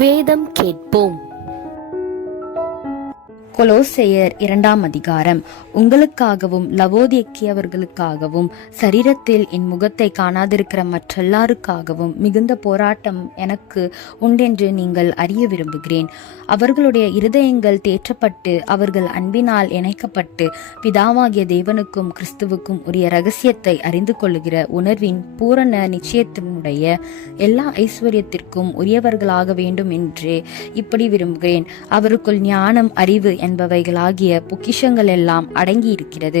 வேதம் கேட்போம். கொலோசையர் 2 அதிகாரம். உங்களுக்காகவும் லவோதிக்கேயவர்களுக்காகவும் சரீரத்தில் என் முகத்தை காணாதிருக்கிற மற்றெல்லாருக்காகவும் மிகுந்த போராட்டம் எனக்கு உண்டென்று நீங்கள் அறிய விரும்புகிறேன். அவர்களுடைய இருதயங்கள் தேற்றப்பட்டு அவர்கள் அன்பினால் இணைக்கப்பட்டு பிதாவாகிய தேவனுக்கும் கிறிஸ்துவுக்கும் உரிய இரகசியத்தை அறிந்து கொள்ளுகிற உணர்வின் பூரண நிச்சயத்தினுடைய எல்லா ஐஸ்வர்யத்திற்கும் உரியவர்களாக வேண்டும் என்று இப்படி விரும்புகிறேன். அவருக்குள் ஞானம், அறிவு என்பவைகளாகிய பொக்கிஷங்கள் எல்லாம் அடங்கி இருக்கிறது.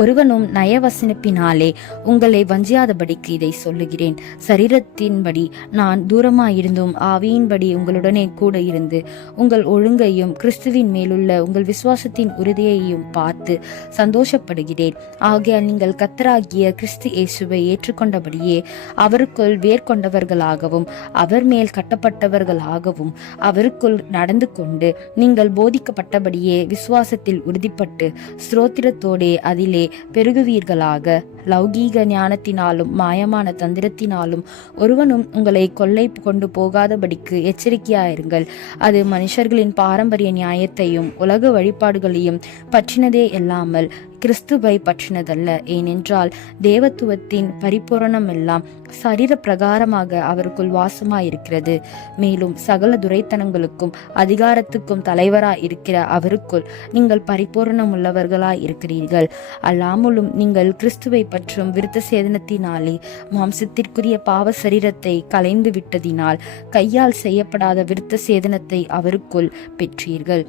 ஒருவனும் நயவசனிப்பினாலே உங்களை வஞ்சியாதபடிக்கு இதை சொல்லுகிறேன். சரீரத்தின்படி நான் தூரமாயிருந்தும் ஆவியின்படி உங்களுடனே கூட இருந்து உங்கள் ஒழுங்கையும் கிறிஸ்துவின் மேலுள்ள உங்கள் விசுவாசத்தின் உறுதியையும் பார்த்து சந்தோஷப்படுகிறேன். ஆகையால் நீங்கள் கர்த்தராகிய கிறிஸ்து இயேசுவை ஏற்றுக்கொண்டபடியே அவருக்குள் வேர்கொண்டவர்களாகவும் அவர் மேல் கட்டப்பட்டவர்களாகவும் அவருக்குள் நடந்து கொண்டு நீங்கள் போதிக்கப்பட்டபடியே விசுவாசத்தில் உறுதிப்பட்டு ஸ்தோத்திரத்தோடே அதிலே பெருகுவீர்களாக. லௌகீக ஞானத்தினாலும் மாயமான தந்திரத்தினாலும் ஒருவனும் உங்களை கொள்ளை கொண்டு போகாதபடிக்கு எச்சரிக்கையாயிருங்கள். அது மனுஷர்களின் பாரம்பரிய நியாயத்தையும் உலக வழிபாடுகளையும் பற்றினதே இல்லாமல் கிறிஸ்துவை பற்றினதல்ல. ஏனென்றால் தேவத்துவத்தின் பரிபூரணம் எல்லாம் சரீர பிரகாரமாக அவருக்குள் வாசமாயிருக்கிறது. மேலும் சகல துரைத்தனங்களுக்கும் அதிகாரத்துக்கும் தலைவராய் இருக்கிற அவருக்குள் நீங்கள் பரிபூரணம் உள்ளவர்களாய் இருக்கிறீர்கள். அல்லாமலும் நீங்கள் கிறிஸ்துவை பற்றும் விருத்த சேதனத்தினாலே மாம்சத்திற்குரிய பாவ சரீரத்தை கலைந்து விட்டதினால் கையால் செய்யப்படாத விருத்த சேதனத்தை அவருக்குள் பெற்றீர்கள்.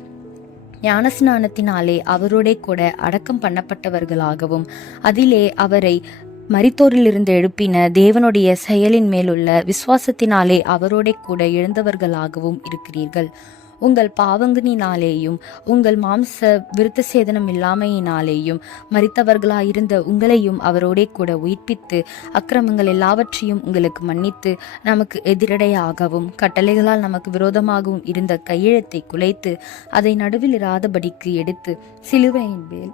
ஞானஸ்நானத்தினாலே அவரோடே கூட அடக்கம் பண்ணப்பட்டவர்களாகவும் அதிலே அவரை மரித்தோரிலிருந்து எழுப்பின தேவனுடைய செயலின் மேலுள்ள விசுவாசத்தினாலே அவரோடே கூட எழுந்தவர்களாகவும் இருக்கிறீர்கள். உங்கள் பாவங்களினாலேயும் உங்கள் மாம்ச விருத்த சேதனம் இல்லாமையினாலேயும் மரித்தவர்களாயிருந்த உங்களையும் அவரோடே கூட உயிர்ப்பித்து அக்கிரமங்கள் எல்லாவற்றையும் உங்களுக்கு மன்னித்து நமக்கு எதிரடையாகவும் கட்டளைகளால் நமக்கு விரோதமாகவும் இருந்த கையெழுத்தை குலைத்து அதை நடுவில் இராதபடிக்கு எடுத்து சிலுவையின் மேல்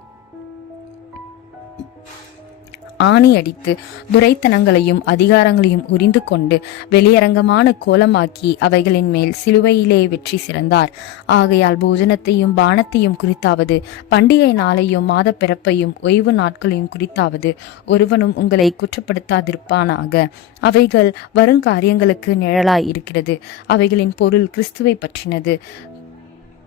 ஆணி அடித்து துரைத்தனங்களையும் அதிகாரங்களையும் உரிந்து கொண்டு வெளியரங்கமான கோலமாக்கி அவைகளின் மேல் சிலுவையிலே வெற்றி சிறந்தார். ஆகையால் போஜனத்தையும் பானத்தையும் குறித்தாவது பண்டிகை நாளையும் மாத பிறப்பையும் ஓய்வு நாட்களையும் குறித்தாவது ஒருவனும் உங்களை குற்றப்படுத்தாதிருப்பானாக. அவைகள் வருங்காரியங்களுக்கு நிழலாய் இருக்கிறது. அவைகளின் பொருள் கிறிஸ்துவை பற்றினது.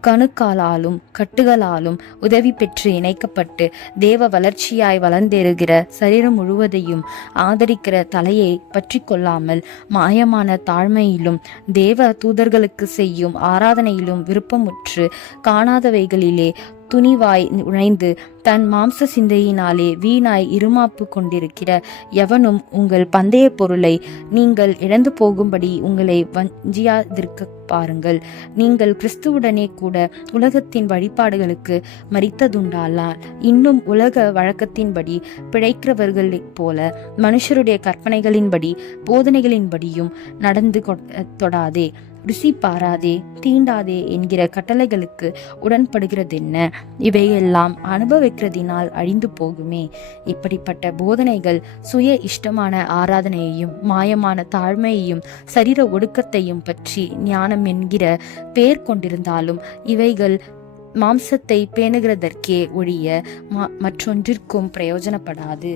கணுக்காலாலும் கட்டுகளாலும் உதவி பெற்று இணைக்கப்பட்டு தேவ வளர்ச்சியாய் வளர்ந்தேறுகிற சரீரம் முழுவதையும் ஆதரிக்கிற தலையை பற்றி கொள்ளாமல் மாயமான தாழ்மையிலும் தேவ தூதர்களுக்கு செய்யும் ஆராதனையிலும் விருப்பமுற்று காணாதவைகளிலே துணிவாய் நுழைந்து தன் மாம்ச சிந்தையினாலே வீணாய் இருமாப்பு கொண்டிருக்கிற எவனும் உங்கள் பந்தய பொருளை நீங்கள் இழந்து போகும்படி உங்களை வஞ்சியாதிருக்க பாருங்கள். நீங்கள் கிறிஸ்துவுடனே கூட உலகத்தின் வழிபாடுகளுக்கு மரித்ததுண்டாலால் இன்னும் உலக வழக்கத்தின்படி பிழைக்கிறவர்களைப் போல மனுஷருடைய கற்பனைகளின்படி போதனைகளின்படியும் நடந்து தொடாதே, ருசி பாராதே, தீண்டாதே என்கிற கட்டளைகளுக்கு உடன்படுகிறதென்ன? இவையெல்லாம் அனுபவிக்கிறதினால் அழிந்து போகுமே. இப்படிப்பட்ட போதனைகள் சுய இஷ்டமான ஆராதனையையும் மாயமான தாழ்மையையும் சரீர ஒடுக்கத்தையும் பற்றி ஞானம் என்கிற பெயர் கொண்டிருந்தாலும் இவைகள் மாம்சத்தை பேணுகிறதற்கே ஒழிய மற்றொன்றிற்கும் பிரயோஜனப்படாது.